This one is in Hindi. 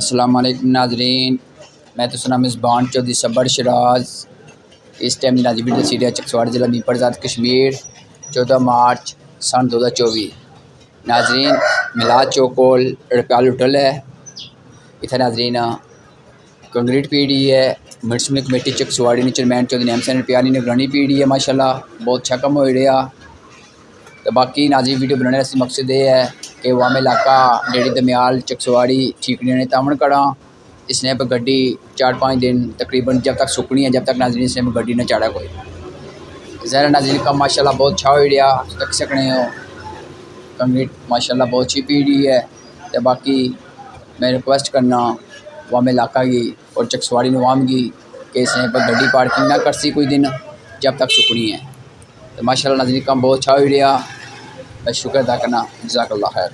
अस्सलाम वालेकुम नाजरीन, मैं तो सुना मेज़बान चौधरी सबर शराज। इस time Nazi video Syria Chakswari जिला मीपरजात कश्मीर 14 मार्च सन 2024। नाजरीन मिलाद चौक कोल रोपील होटल है। इतना नाजरीन कंक्रीट पीड़ी है। म्यूनसिपल कमेटी चक्सवारी ने चेयरमैन चौधरी नाएम हुसैन रोपील ने निगरानी पीड़ी है। माशाल्लाह बहुत अच्छा कम हो रहा। तो बाकी नाजरीन वीडियो बनाने का मकसद ये है कि वाम इलाका डेढ़ी दमियाल चकसवारी ठीक नहीं तामन करा। इसने पर गड्डी 4-5 दिन तकरीबन जब तक सुकनी है, जब तक नाजरीन इसने पर गड्डी न चढ़ा कोई ज़रा नाजरीन का माशाल्लाह बहुत अच्छा हो रहा। तक सकने हो कंक्रीट माशाल्लाह बहुत अच्छी पीड़ी है। तो बाकी मैं रिक्वेस्ट करना वाम इलाका की और चकसवारी नवाम की कि इसने पर गड्डी पार्किंग ना कर सी कोई दिन जब तक सुकनी है। तो माशाल्लाह नाज़रीन काम बहुत अच्छा हो रहा। मैं शुक्र अदा करना, जज़ाकल्लाह खैर।